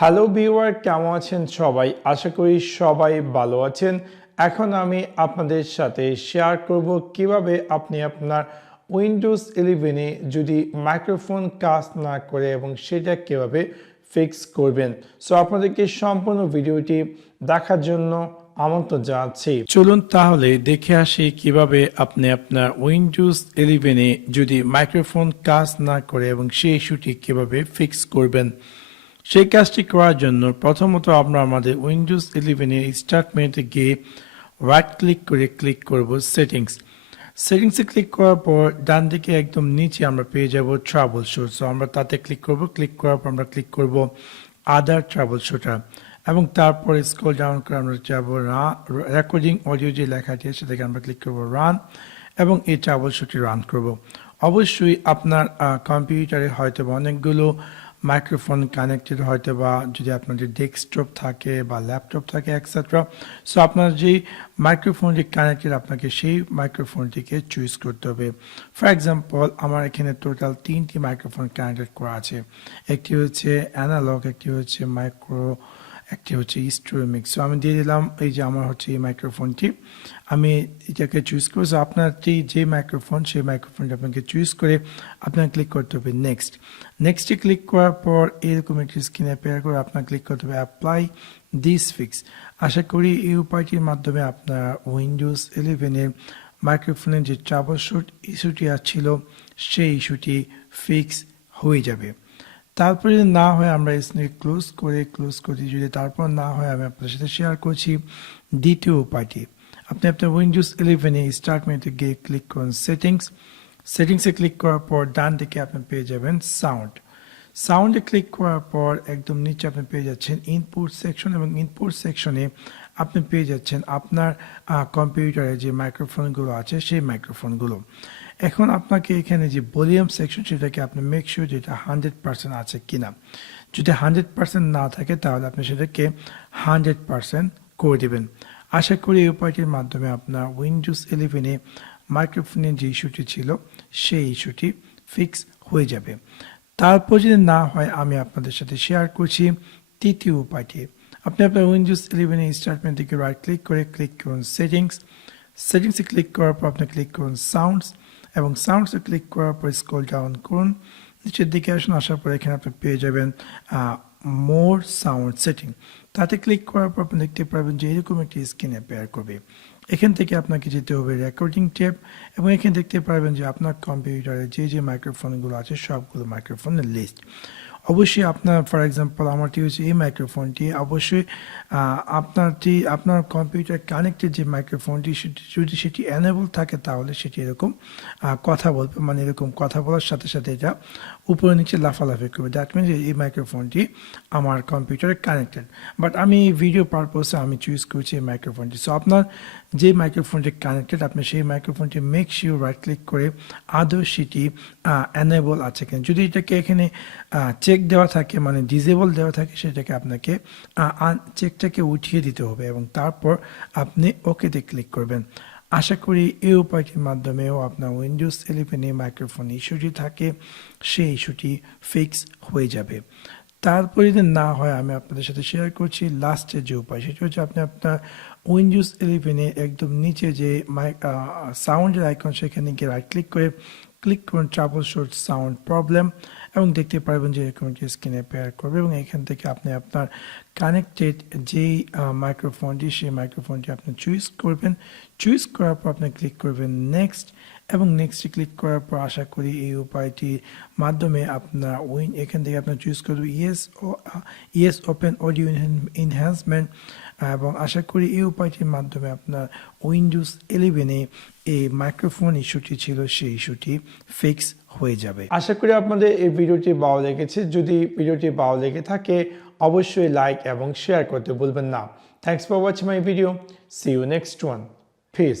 Hello viewer, কেমন আছেন সবাই? আশা করি সবাই ভালো আছেন। এখন আমি আপনাদের সাথে শেয়ার করব কিভাবে আপনি আপনার উইন্ডোজ 11-এ যদি মাইক্রোফোন কাজ না করে এবং সেটা কিভাবে ফিক্স করবেন। সো আপনাদেরকে সম্পূর্ণ ভিডিওটি দেখার জন্য আমন্ত্রণ জানাচ্ছি। চলুন তাহলে দেখে আসি কিভাবে আপনি আপনার উইন্ডোজ 11-এ যদি মাইক্রোফোন কাজ না করে এবং সেই ইস্যুটি কিভাবে ফিক্স করবেন। সেই কাজটি করার জন্য প্রথমত আমরা আমাদের উইন্ডোজ 11-এর স্টার্ট মেনুতে গিয়ে রাইট ক্লিক করে ক্লিক করব সেটিংসে ক্লিক করার পর ডান দিকে একদম নিচে আমরা পেয়ে যাব ট্রাবল শুট। সো আমরা তাতে ক্লিক করব, ক্লিক করার পর আমরা ক্লিক করব আদার ট্রাবল শুটার এবং তারপর স্ক্রল ডাউন করে আমরা যাব রেকর্ডিং অডিও যে লেখাটি আছে সেটাকে আমরা ক্লিক করব রান এবং এই ট্রাবল শুটটি রান করব। অবশ্যই আপনার কম্পিউটারে হয়তো অনেকগুলো মাইক্রোফোন কানেক্টেড হয়তো বা যদি আপনাদের ডেস্কটপ থাকে বা ল্যাপটপ থাকে এক্সেট্রা। সো আপনার যেই মাইক্রোফোনটি কানেক্টেড আপনাকে সেই মাইক্রোফোনটিকে চুজ করতে হবে। ফর এক্সাম্পল আমার এখানে টোটাল 3টি মাইক্রোফোন কানেক্টেড করা আছে। একটি হচ্ছে অ্যানালগ, একটি হচ্ছে মাইক্রো, একটি হচ্ছে স্টোরিমিক্স। সো আমি দিয়ে দিলাম এই যে আমার হচ্ছে এই মাইক্রোফোনটি, আমি এটাকে চুজ করবো। আপনারটি যে মাইক্রোফোন সেই মাইক্রোফোনটি আপনাকে চুজ করে আপনাকে ক্লিক করতে হবে নেক্সটে ক্লিক করার পর এরকম একটি স্ক্রিনে অ্যাপিয়ার করে আপনার ক্লিক করতে হবে অ্যাপ্লাই দিস ফিক্স। আশা করি এই উপায়টির মাধ্যমে আপনার উইন্ডোজ 11-এর মাইক্রোফোনের যে ট্রাবল শুট ইস্যুটি ছিল সেই ইস্যুটি ফিক্স হয়ে যাবে। তারপরে যদি না হয় আমরা এসে ক্লোজ করে যদি তারপর না হয় আমি আপনাদের সাথে শেয়ার করছি দ্বিতীয় উপায়টি। আপনি আপনার উইন্ডোজ 11-এ স্টার্ট মেনুতে গিয়ে ক্লিক করুন সেটিংসে ক্লিক করার পর ডান দিকে আপনি পেয়ে যাবেন সাউন্ডে ক্লিক করার পর একদম নিচে আপনি পেয়ে যাচ্ছেন ইনপুট সেকশন এবং ইনপুট সেকশনে আপনি পেয়ে যাচ্ছেন আপনার কম্পিউটারে যে মাইক্রোফোনগুলো আছে সেই মাইক্রোফোনগুলো। এখন আপনাকে এখানে যে ভলিউম সেকশন সেটাকে আপনি মেক শিওর যেটা 100% আছে কিনা। যদি 100% না থাকে তাহলে আপনি সেটাকে 100% করে দেবেন। আশা করি এই উপায়টির মাধ্যমে আপনার উইন্ডোজ 11-এ মাইক্রোফোনের যে ইস্যুটি ছিল সেই ইস্যুটি ফিক্স হয়ে যাবে। তারপর যদি না হয় আমি আপনাদের সাথে শেয়ার করছি তৃতীয় উপায়টি। আপনি আপনার উইন্ডোজ 11-এ স্টার্ট মেনু থেকে রাইট ক্লিক করে ক্লিক করুন সেটিংসে ক্লিক করার পর আপনি ক্লিক করুন সাউন্ডস এবং সাউন্ডসে ক্লিক করার পর স্ক্রল ডাউন করুন নিচের দিকে আসুন। আসার পর এখানে আপনি পেয়ে যাবেন মোর সাউন্ড সেটিং। তাতে ক্লিক করার পর আপনি দেখতে পারবেন যে এরকম একটি স্ক্রিন অ্যাপিয়ার করবে। এখান থেকে আপনাকে যেতে হবে রেকর্ডিং ট্যাব এবং এখানে দেখতে পারবেন যে আপনার কম্পিউটারে যে মাইক্রোফোনগুলো আছে সবগুলো মাইক্রোফোনের লিস্ট। অবশ্যই আপনার ফর এক্সাম্পল আমারটি হচ্ছে এই মাইক্রোফোনটি, অবশ্যই আপনার কম্পিউটার কানেক্টেড যে মাইক্রোফোনটি যদি সেটি এনেবল থাকে তাহলে সেটি এরকম কথা বলবে, মানে এরকম কথা বলার সাথে সাথে এটা উপরে নিচে লাফালাফি করবে। দ্যাট মিনস এই মাইক্রোফোনটি আমার কম্পিউটারে কানেক্টেড, বাট আমি ভিডিও পারপোসে আমি চুজ করছি এই মাইক্রোফোনটি। সো আপনার যে মাইক্রোফোনটি কানেক্টেড আপনি সেই মাইক্রোফোনটি মেক শিওর রাইট ক্লিক করে আদৌ সেটি এনেবল আছে কিনা। যদি এটাকে এখানে চেক দেওয়া থাকে মানে ডিসেবল দেওয়া থাকে সেটাকে আপনাকে চেকটাকে উঠিয়ে দিতে হবে এবং তারপর আপনি ওকেতে ক্লিক করবেন। আশা করি এই উপায়টির মাধ্যমেও আপনার উইন্ডোজ 11-এ মাইক্রোফোন ইস্যুটি থাকে সেই ইস্যুটি ফিক্স হয়ে যাবে। তারপর যদি না হয় আমি আপনাদের সাথে শেয়ার করছি লাস্টের যে উপায়, সেটা হচ্ছে আপনি আপনার উইন্ডোজ 11-এ একদম নিচে যে সাউন্ডের আইকন সেখানে গিয়ে রাইট ক্লিক করুন ট্রাবল শুট সাউন্ড প্রবলেম এবং দেখতে পারবেন যে এরকম একটি স্ক্রিনে অ্যাপিয়ার করবে এবং এখান থেকে আপনি আপনার কানেক্টেড যেই মাইক্রোফোনটি সেই মাইক্রোফোনটি আপনি চুজ করার পর আপনি ক্লিক করবেন নেক্সট এবং নেক্সটে ক্লিক করার পর আশা করি এই উপায়টির মাধ্যমে আপনার এখান থেকে আপনার চুজ করবেন ইয়েস ওপেন অডিও এনহ্যান্সমেন্ট এবং আশা করি এই উপায়টির মাধ্যমে আপনার উইন্ডোজ 11-এ এই মাইক্রোফোন ইস্যুটি ছিল সেই ইস্যুটি ফিক্স হয়ে যাবে। আশা করি আপনাদের এই ভিডিওটি ভালো লেগেছে। যদি ভিডিওটি ভালো লেগে থাকে অবশ্যই লাইক এবং শেয়ার করতে ভুলবেন না। Thanks for watching my video. See you next one. Piece.